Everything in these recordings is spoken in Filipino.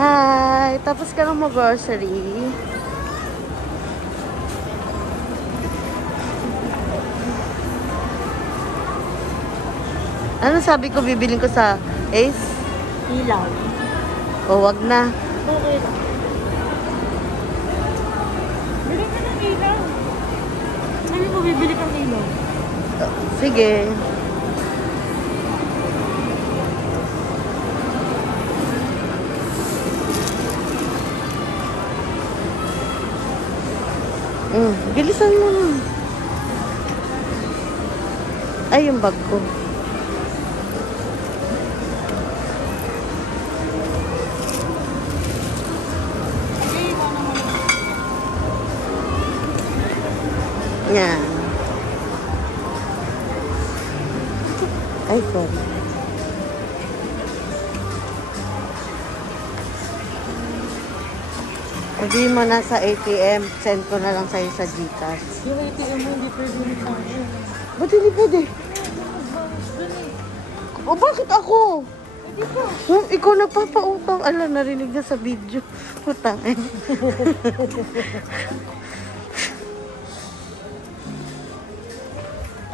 Hi! Tapos ka lang mag-grocery. Ano sabi ko bibilin ko sa Ace? Ilaw. O wag na. Okay lang. Bili ka ng ilaw. Sabi mo, bibili kang ilaw. Sige. Bilisan mo na. Ay, yung bag ko. Yan. Ay, sorry. Sabihin mo na sa ATM, send ko na lang sa'yo sa GCash. Yung ATM mo, hindi pwede mo sa akin. Ba't hindi pwede? O bakit ako? Hindi po. Ikaw nagpapautang. Ala, narinig na sa video. Utangin.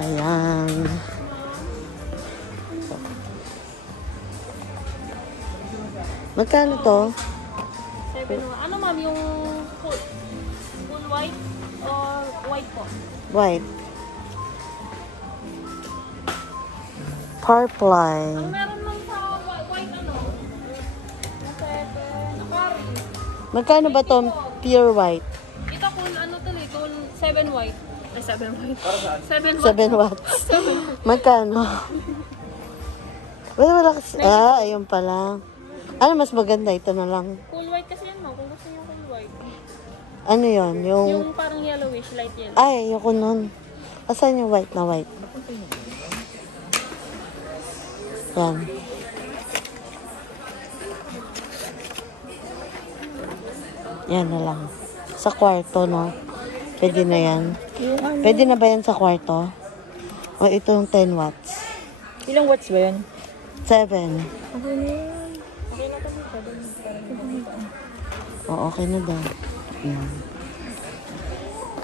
Ayan. Magkano to? 7. Ano ma'am, yung full white or white po? White. Purple. Ang meron lang sa white ano? Na 7. Nakari. Magkano ba to? Pure white. Ito kung ano to eh, kung 7 white. Ay, 7 white. 7 7 watts. Magkano? Wala kasi. Ayun pala. Ano mas maganda? Ito na lang. Full white kasi yan mo, kung gusto niyo full white. Ano yun? Yung parang yellowish, light yellow. Ay, ayoko nun. Asan yung white na white? Yan. Yan na lang. Sa kwarto, no? Pwede na yan. Pwede na ba yan sa kwarto? O ito yung 10 watts. Ilang watts ba yan? 7. Okay na yan. Okay na kami. O, okay na daw. Yan.